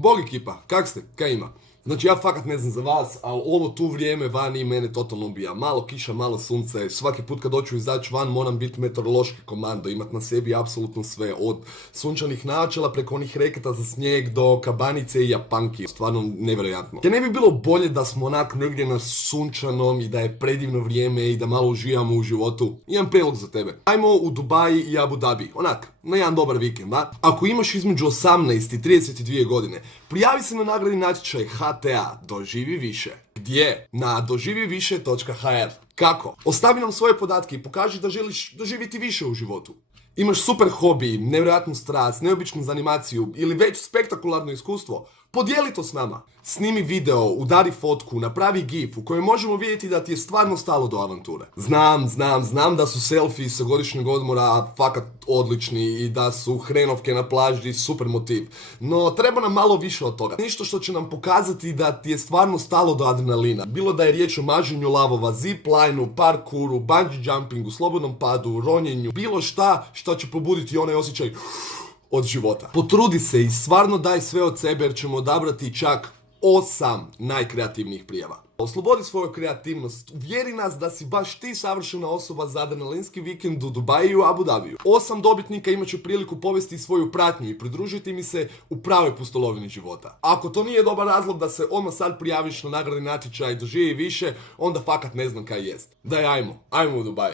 Bog ekipa, kak ste? Kaj ima? Znači ja fakat ne znam za vas, ali ovo tu vrijeme vani mene totalno ubija. Malo kiša, malo sunce, svaki put kad hoću izaći van moram biti meteorološki komando, imat na sebi apsolutno sve, od sunčanih naočala preko onih reketa za snijeg do kabanice i japanki. Stvarno nevjerojatno. Ja ne bi bilo bolje da smo onak negdje na sunčanom i da je predivno vrijeme i da malo uživamo u životu? Imam prijedlog za tebe. Ajmo u Dubai i Abu Dhabi, onak, na jedan dobar vikend, da? Ako imaš između 18 i 32 godine, prijavi se na nagradni natječaj HTA Doživi više. Gdje? Na doživiviše.hr. Kako? Ostavi nam svoje podatke i pokaži da želiš doživjeti više u životu. Imaš super hobi, nevjerojatnu strast, neobičnu zanimaciju ili već spektakularno iskustvo? Podijeli to s nama. Snimi video, udari fotku, napravi gif u kojem možemo vidjeti da ti je stvarno stalo do avanture. Znam da su selfie sa godišnjeg odmora fakat odlični i da su hrenovke na plaži super motiv. No treba nam malo više od toga. Nešto što će nam pokazati da ti je stvarno stalo do adrenalina. Bilo da je riječ o maženju lavova, ziplineu, parkouru, bungee jumpingu, slobodnom padu, ronjenju, bilo šta što će pobuditi onaj osjećaj od života. Potrudi se i stvarno daj sve od sebe jer ćemo odabrati čak 8 najkreativnijih prijava. Oslobodi svoju kreativnost, uvjeri nas da si baš ti savršena osoba za adrenalinski vikend u Dubaju i u Abu Dhabiju. 8 dobitnika imat će priliku povesti svoju pratnju i pridružiti mi se u pravoj pustolovini života. Ako to nije dobar razlog da se odmah sad prijaviš na nagradni natječaj Doživi više, onda fakat ne znam kaj jest. Daj ajmo u Dubaj.